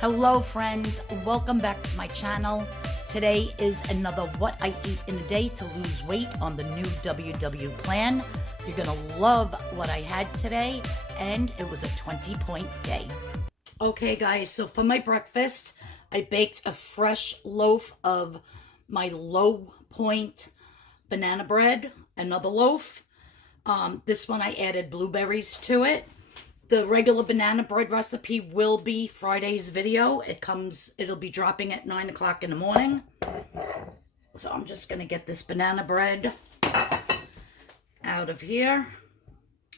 Hello friends, welcome back to my channel. Today is another what I eat in a day to lose weight on the new WW plan. You're gonna love what I had today, and it was a 20-point day. Okay guys, so for my breakfast, I baked a fresh loaf of my low point banana bread, another loaf. This one I added blueberries to it. The regular banana bread recipe will be Friday's video. It'll be dropping at 9 o'clock in the morning. So I'm just going to get this banana bread out of here.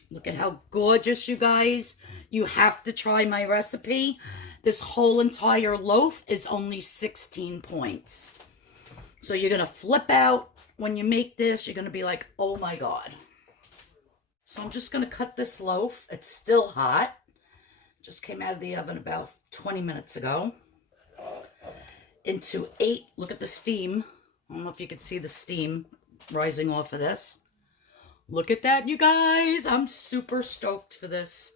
Look at how gorgeous, you guys. You have to try my recipe. This whole entire loaf is only 16 points. So you're going to flip out when you make this. You're going to be like, oh my God. So I'm just going to cut this loaf. It's still hot. Just came out of the oven about 20 minutes ago. Into 8, look at the steam. I don't know if you can see the steam rising off of this. Look at that, you guys. I'm super stoked for this.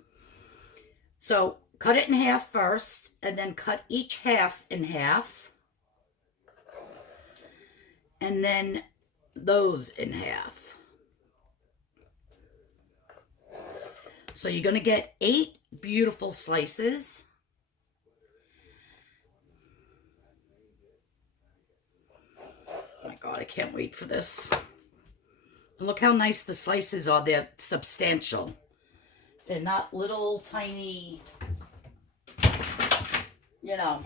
So cut it in half first, and then cut each half in half. And then those in half. So you're going to get 8 beautiful slices. Oh my God, I can't wait for this. And look how nice the slices are. They're substantial. They're not little tiny, you know,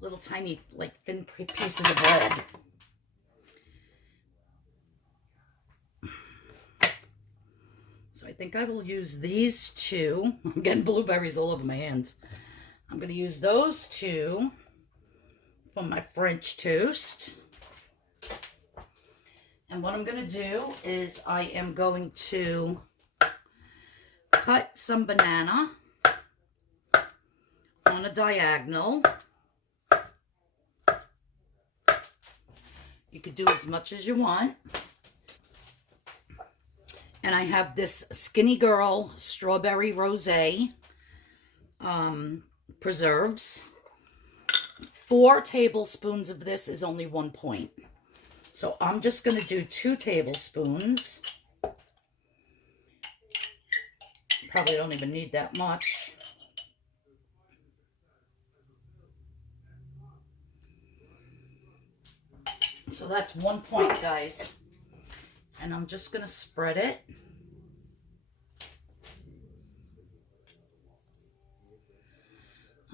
little tiny, like, thin pieces of bread. So I think I will use these two. I'm getting blueberries all over my hands. I'm going to use those two for my French toast. And what I'm going to do is I am going to cut some banana on a diagonal. You could do as much as you want. And I have this Skinny Girl Strawberry Rosé preserves. 4 tablespoons of this is only 1 point. So I'm just going to do 2 tablespoons. Probably don't even need that much. So that's 1 point, guys. And I'm just going to spread it.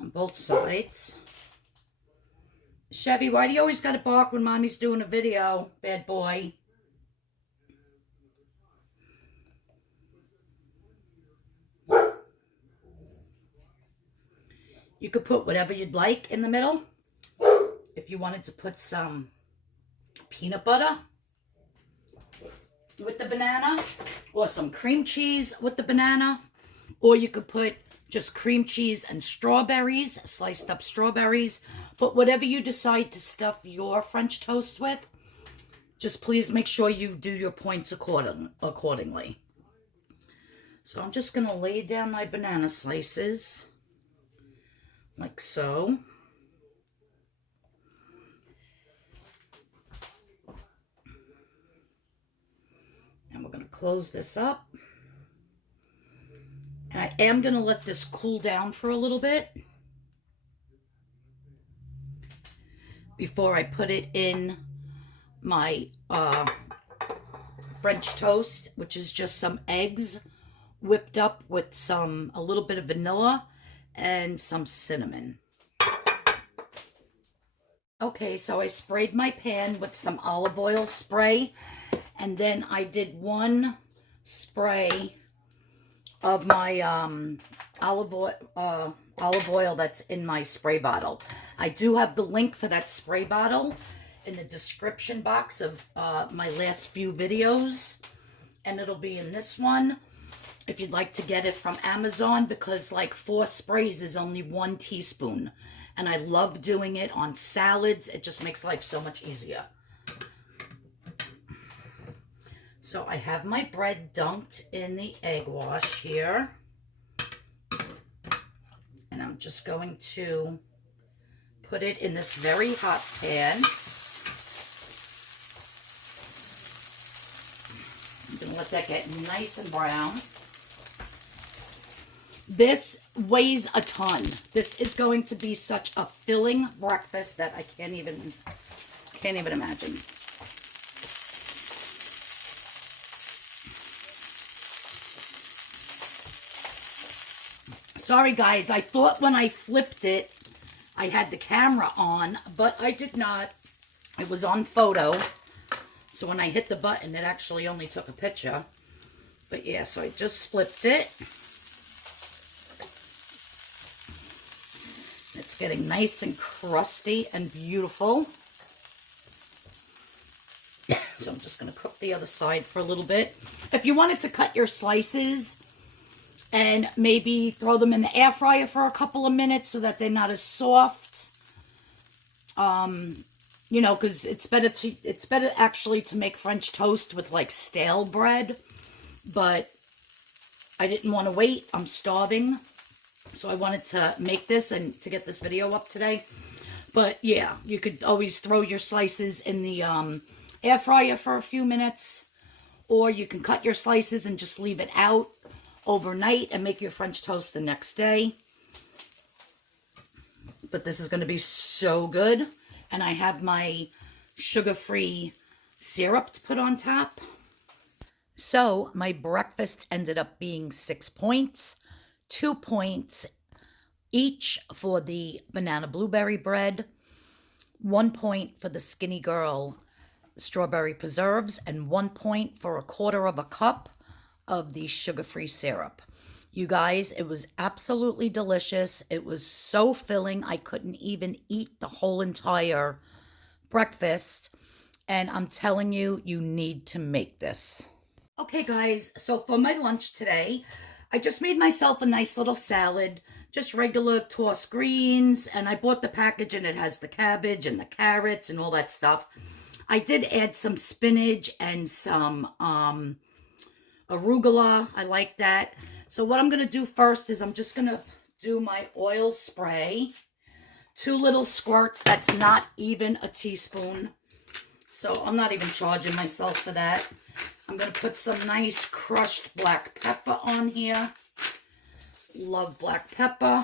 On both sides. Chevy, why do you always got to bark when Mommy's doing a video? Bad boy. You could put whatever you'd like in the middle. If you wanted to put some peanut butter with the banana, or some cream cheese with the banana, or you could put just cream cheese and strawberries, sliced up strawberries. But whatever you decide to stuff your French toast with, just please make sure you do your points accordingly. So I'm just going to lay down my banana slices like so. And we're going to close this up. And I am going to let this cool down for a little bit before I put it in my French toast, which is just some eggs whipped up with a little bit of vanilla and some cinnamon. Okay, so I sprayed my pan with some olive oil spray. And then I did 1 spray of my olive oil that's in my spray bottle. I do have the link for that spray bottle in the description box of my last few videos. And it'll be in this one if you'd like to get it from Amazon, because like 4 sprays is only 1 teaspoon. And I love doing it on salads. It just makes life so much easier. So I have my bread dunked in the egg wash here. And I'm I'm just going to put it in this very hot pan. I'm going to let that get nice and brown. This weighs a ton. This is going to be such a filling breakfast that I can't even imagine. Sorry guys, I thought when I flipped it, I had the camera on, but I did not. It was on photo. So when I hit the button, it actually only took a picture. But yeah, so I just flipped it. It's getting nice and crusty and beautiful. So I'm just going to cook the other side for a little bit. If you wanted to cut your slices and maybe throw them in the air fryer for a couple of minutes so that they're not as soft, you know, because it's better actually to make French toast with like stale bread. But I didn't want to wait. I'm starving. So I wanted to make this and to get this video up today. But yeah, you could always throw your slices in the air fryer for a few minutes. Or you can cut your slices and just leave it out overnight and make your French toast the next day. But this is going to be so good. And I have my sugar-free syrup to put on top. So my breakfast ended up being 6 points. 2 points each for the banana blueberry bread, 1 point for the Skinny Girl strawberry preserves, and 1 point for 1/4 cup of the sugar-free syrup. You guys, it was absolutely delicious. It was so filling. I couldn't even eat the whole entire breakfast. And I'm telling you, you need to make this. Okay, guys, so for my lunch today, I just made myself a nice little salad, just regular tossed greens, and I bought the package and it has the cabbage and the carrots and all that stuff. I did add some spinach and some arugula. I like that. So what I'm going to do first is I'm just going to do my oil spray. 2 little squirts. That's not even a teaspoon. So I'm not even charging myself for that. I'm going to put some nice crushed black pepper on here. Love black pepper.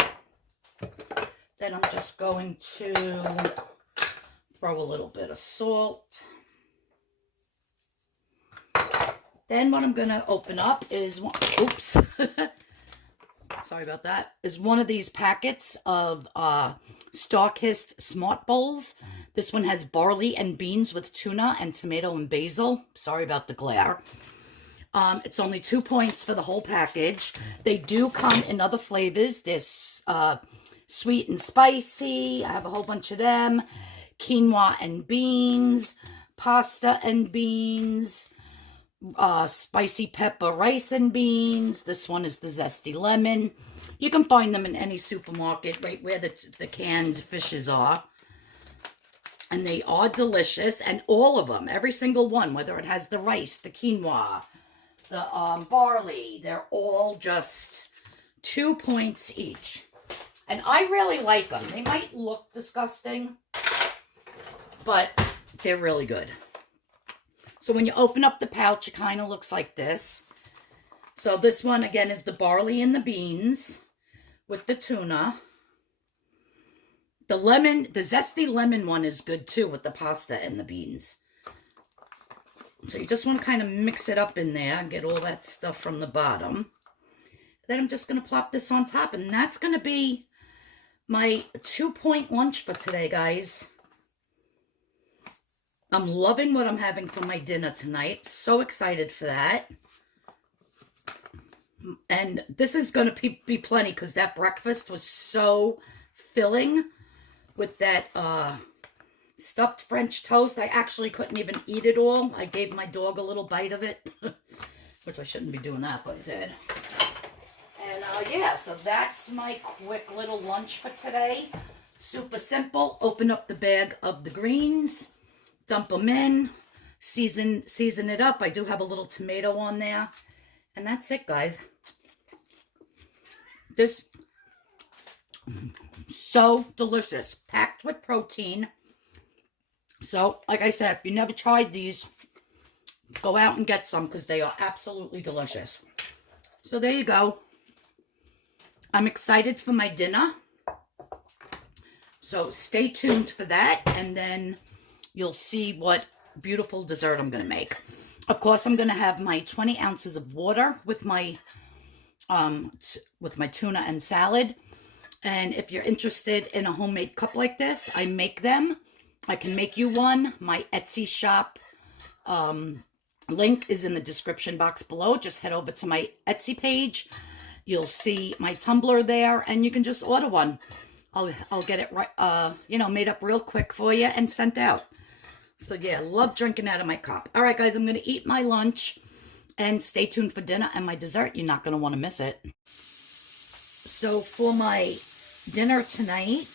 Then I'm just going to throw a little bit of salt. Then what I'm going to open up is, oops, sorry about that, is one of these packets of Starkist Smart Bowls. This one has barley and beans with tuna and tomato and basil. Sorry about the glare. It's only 2 points for the whole package. They do come in other flavors. There's sweet and spicy. I have a whole bunch of them. Quinoa and beans. Pasta and beans. Spicy pepper rice and beans. This one is the zesty lemon. You can find them in any supermarket right where the canned fishes are. And they are delicious, and all of them, every single one, whether it has the rice, the quinoa, the barley, they're all just 2 points each. And I really like them. They might look disgusting, but they're really good. So when you open up the pouch, it kind of looks like this. So this one, again, is the barley and the beans with the tuna. The lemon, the zesty lemon one is good too with the pasta and the beans. So you just want to kind of mix it up in there and get all that stuff from the bottom. Then I'm just going to plop this on top, and that's going to be my 2 point lunch for today, guys. I'm loving what I'm having for my dinner tonight. So excited for that. And this is going to be plenty because that breakfast was so filling with that stuffed French toast. I actually couldn't even eat it all. I gave my dog a little bite of it, which I shouldn't be doing that, but I did. And yeah, so that's my quick little lunch for today. Super simple. Open up the bag of the greens, dump them in, season it up. I do have a little tomato on there, and that's it, guys. So delicious, packed with protein. So, like I said, if you never tried these, go out and get some because they are absolutely delicious. So there you go. I'm excited for my dinner. So stay tuned for that, and then you'll see what beautiful dessert I'm going to make. Of course, I'm going to have my 20 ounces of water with my tuna and salad. And if you're interested in a homemade cup like this, I make them. I can make you one. My Etsy shop link is in the description box below. Just head over to my Etsy page. You'll see my tumbler there, and you can just order one. I'll get it right, made up real quick for you and sent out. So yeah, love drinking out of my cup. All right, guys, I'm going to eat my lunch and stay tuned for dinner and my dessert. You're not going to want to miss it. So for my dinner tonight,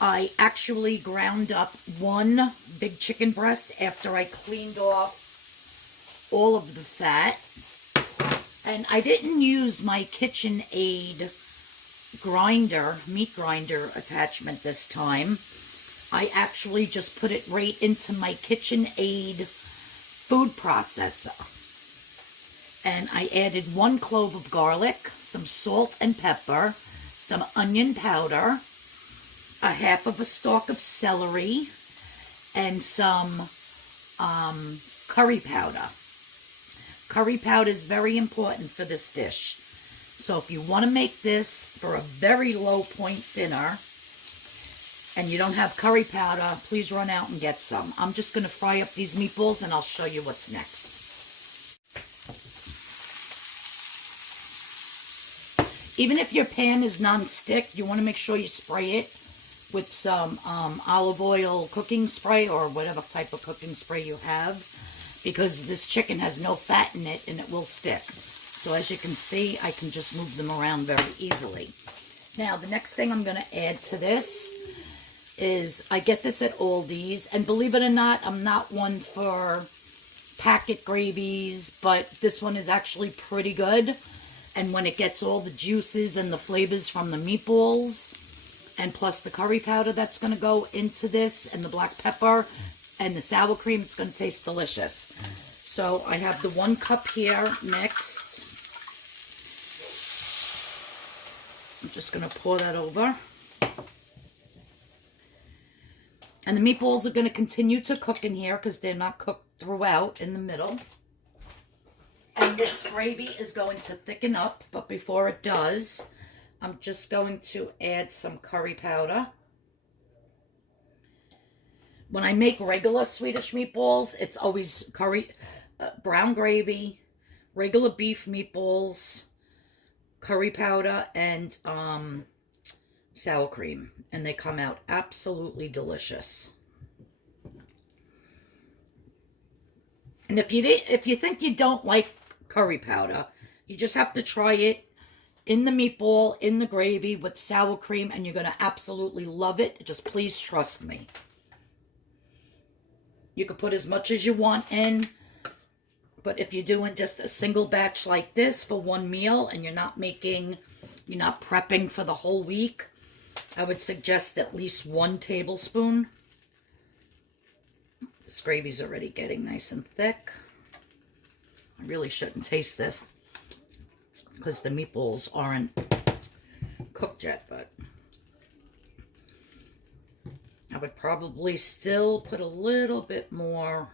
I actually ground up one big chicken breast after I cleaned off all of the fat. And I didn't use my KitchenAid grinder, meat grinder attachment this time. I actually just put it right into my KitchenAid food processor. And I added 1 clove of garlic, some salt and pepper, some onion powder, a half of a stalk of celery, and some curry powder. Curry powder is very important for this dish. So if you want to make this for a very low point dinner and you don't have curry powder, please run out and get some. I'm just going to fry up these meatballs and I'll show you what's next. Even if your pan is non-stick, you want to make sure you spray it with some olive oil cooking spray or whatever type of cooking spray you have, because this chicken has no fat in it and it will stick. So as you can see, I can just move them around very easily. Now, the next thing I'm going to add to this is, I get this at Aldi's, and believe it or not, I'm not one for packet gravies, but this one is actually pretty good. And when it gets all the juices and the flavors from the meatballs, and plus the curry powder that's going to go into this, and the black pepper, and the sour cream, it's going to taste delicious. So I have the 1 cup here mixed. I'm just going to pour that over. And the meatballs are going to continue to cook in here because they're not cooked throughout in the middle. And this gravy is going to thicken up, but before it does, I'm just going to add some curry powder. When I make regular Swedish meatballs, it's always brown gravy, regular beef meatballs, curry powder, and sour cream. And they come out absolutely delicious. And if you think you don't like curry powder, you just have to try it in the meatball, in the gravy with sour cream, and you're going to absolutely love it. Just please trust me. You can put as much as you want in, but if you're doing just a single batch like this for one meal and you're not prepping for the whole week, I would suggest at least 1 tablespoon. This gravy's already getting nice and thick. I really shouldn't taste this because the meatballs aren't cooked yet, but I would probably still put a little bit more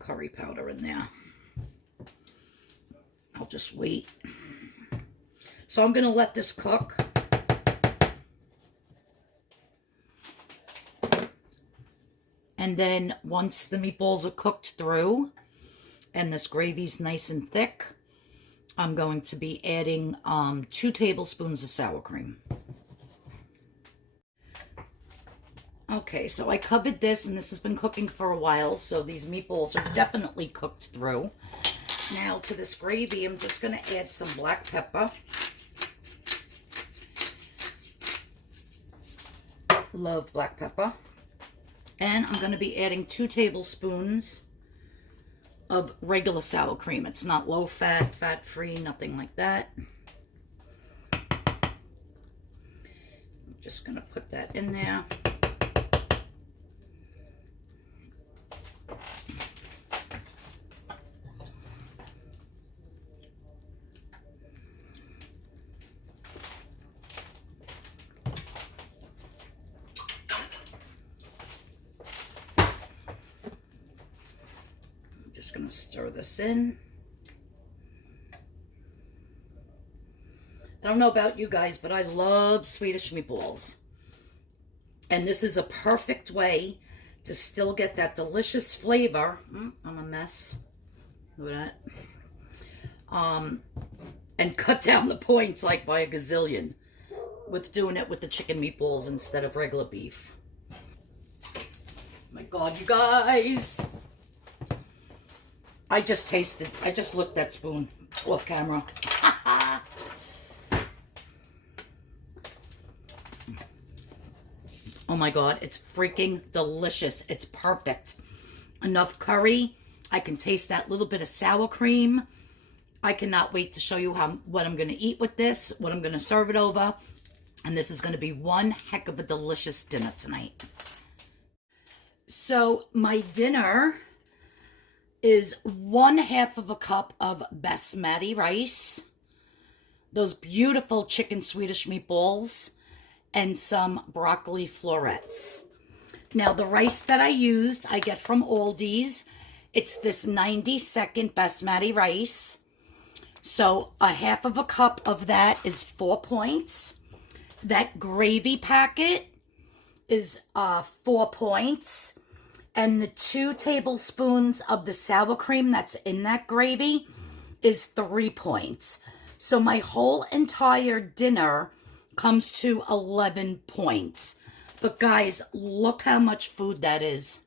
curry powder in there. I'll just wait. So I'm going to let this cook. And then once the meatballs are cooked through and this gravy's nice and thick, I'm going to be adding 2 tablespoons of sour cream. Okay, so I covered this, and this has been cooking for a while, so these meatballs are definitely cooked through. Now to this gravy, I'm just going to add some black pepper. Love black pepper. And I'm going to be adding 2 tablespoons of regular sour cream. It's not low fat, fat-free, nothing like that. Just gonna put that in there. Just gonna stir this in. I don't know about you guys, but I love Swedish meatballs. And this is a perfect way to still get that delicious flavor. I'm a mess. Look at that. And cut down the points like by a gazillion with doing it with the chicken meatballs instead of regular beef. My God, you guys. I just licked that spoon off camera. Oh my God, it's freaking delicious. It's perfect. Enough curry. I can taste that little bit of sour cream. I cannot wait to show you what I'm going to eat with this, what I'm going to serve it over. And this is going to be one heck of a delicious dinner tonight. So my dinner is 1/2 of a cup of basmati rice, those beautiful chicken Swedish meatballs, and some broccoli florets. Now the rice that I used, I get from Aldi's. It's this 90-second basmati rice. So 1/2 of a cup of that is 4 points. That gravy packet is 4 points. And the 2 tablespoons of the sour cream that's in that gravy is 3 points. So my whole entire dinner comes to 11 points. But guys, look how much food that is.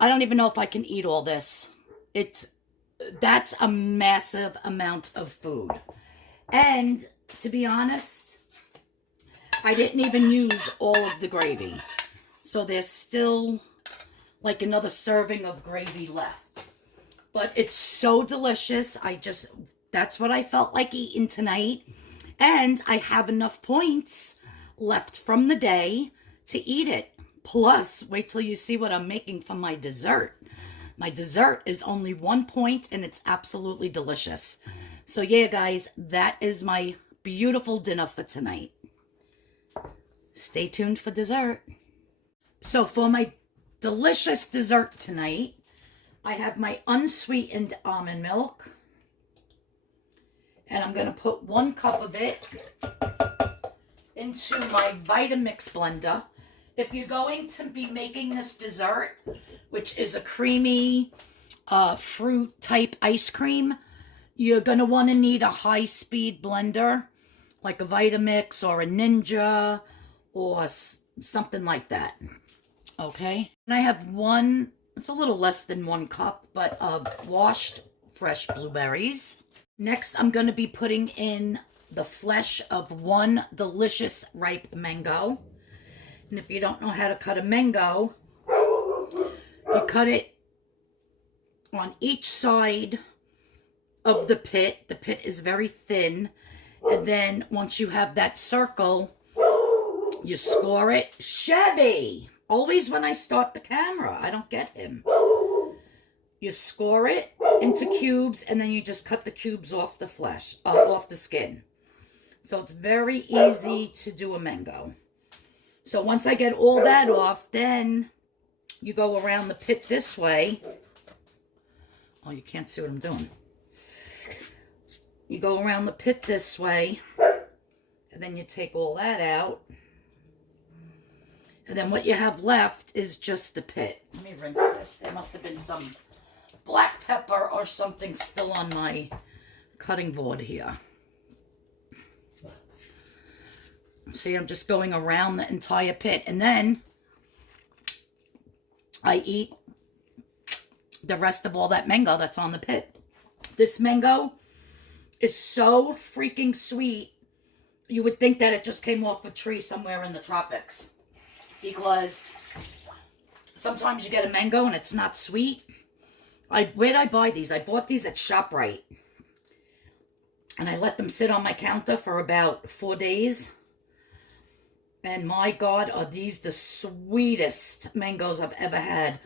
I don't even know if I can eat all this. That's a massive amount of food. And to be honest, I didn't even use all of the gravy. So there's still like another serving of gravy left. But it's so delicious. That's what I felt like eating tonight. And I have enough points left from the day to eat it. Plus, wait till you see what I'm making for my dessert. My dessert is only 1 point and it's absolutely delicious. So yeah, guys, that is my beautiful dinner for tonight. Stay tuned for dessert. So for my delicious dessert tonight, I have my unsweetened almond milk. And I'm going to put 1 cup of it into my Vitamix blender. If you're going to be making this dessert, which is a creamy fruit type ice cream, you're going to want to need a high-speed blender, like a Vitamix or a Ninja or something like that. Okay? And I have it's a little less than 1 cup, but of washed fresh blueberries. Next, I'm going to be putting in the flesh of 1 delicious ripe mango. And if you don't know how to cut a mango, you cut it on each side of the pit. The pit is very thin. And then once you have that circle, you score it. Chevy! Always when I start the camera, I don't get him. You score it into cubes, and then you just cut the cubes off the flesh, off the skin. So it's very easy to do a mango. So once I get all that off, then you go around the pit this way. Oh, you can't see what I'm doing. You go around the pit this way, and then you take all that out. And then what you have left is just the pit. Let me rinse this. There must have been some black pepper or something still on my cutting board here. See, I'm just going around the entire pit. And then I eat the rest of all that mango that's on the pit. This mango is so freaking sweet. You would think that it just came off a tree somewhere in the tropics. Because sometimes you get a mango and it's not sweet. Where'd I buy these? I bought these at ShopRite. And I let them sit on my counter for about 4 days. And my God, are these the sweetest mangoes I've ever had.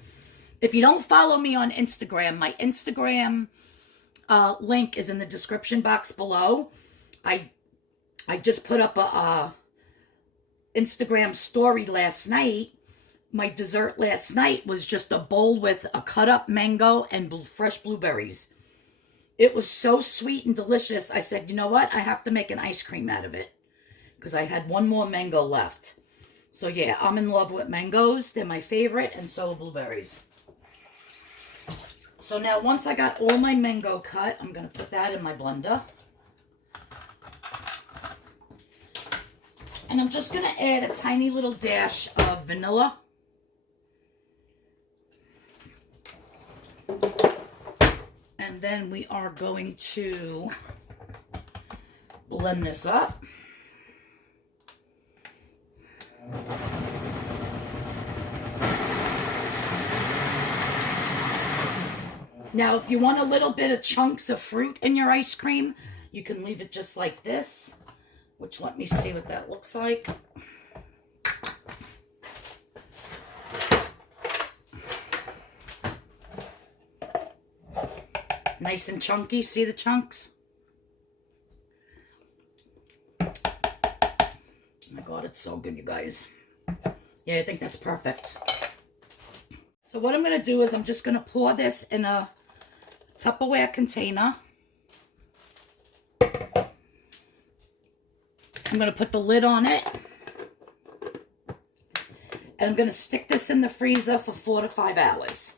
If you don't follow me on Instagram, my Instagram link is in the description box below. I just put up a Instagram story last night. My dessert last night was just a bowl with a cut up mango and fresh blueberries. It was so sweet and delicious. I said, you know what? I have to make an ice cream out of it, because I had one more mango left. So yeah, I'm in love with mangoes. They're my favorite, and so are blueberries. So now once I got all my mango cut, I'm going to put that in my blender. And I'm just going to add a tiny little dash of vanilla. And then we are going to blend this up. Now, if you want a little bit of chunks of fruit in your ice cream, you can leave it just like this, which let me see what that looks like. Nice and chunky. See the chunks? Oh my God, it's so good, you guys. Yeah, I think that's perfect. So what I'm going to do is I'm just going to pour this in a Tupperware container. I'm going to put the lid on it. And I'm going to stick this in the freezer for 4 to 5 hours.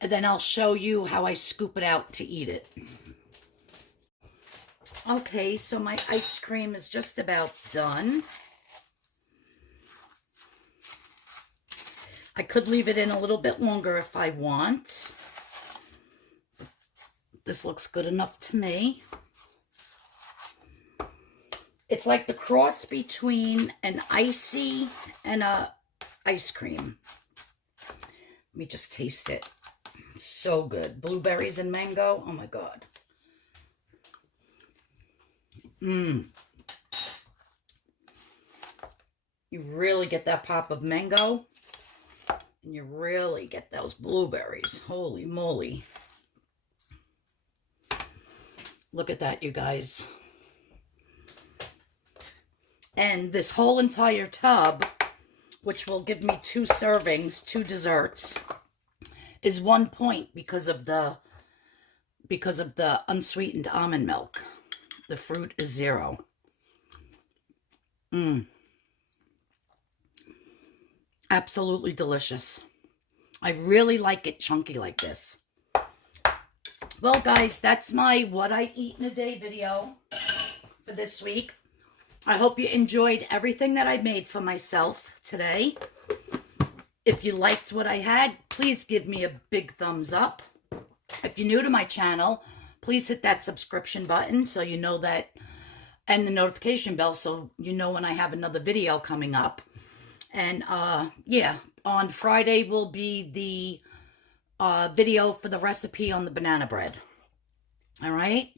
And then I'll show you how I scoop it out to eat it. Okay, so my ice cream is just about done. I could leave it in a little bit longer if I want. This looks good enough to me. It's like the cross between an icy and a ice cream. Let me just taste it. So good. Blueberries and mango. Oh my God. You really get that pop of mango. And you really get those blueberries. Holy moly. Look at that, you guys. And this whole entire tub, which will give me 2 servings, 2 desserts, is 1 point because of the unsweetened almond milk. The fruit is 0. Absolutely delicious. I really like it chunky like this. Well, guys, that's my what I eat in a day video for this week. I hope you enjoyed everything that I made for myself today. If you liked what I had, please give me a big thumbs up. If you're new to my channel, please hit that subscription button so you know that, and the notification bell so you know when I have another video coming up. And yeah, on Friday will be the video for the recipe on the banana bread. All right?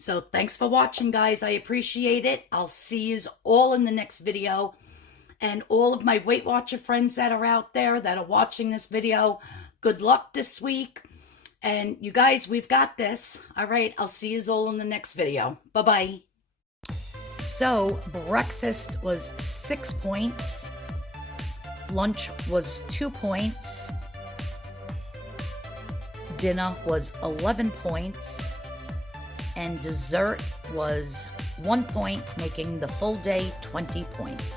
So thanks for watching, guys. I appreciate it. I'll see you all in the next video. And all of my Weight Watcher friends that are out there that are watching this video, good luck this week. And you guys, we've got this. All right, I'll see you all in the next video. Bye-bye. So breakfast was 6 points. Lunch was 2 points. Dinner was 11 points. And dessert was 1 point, making the full day 20 points.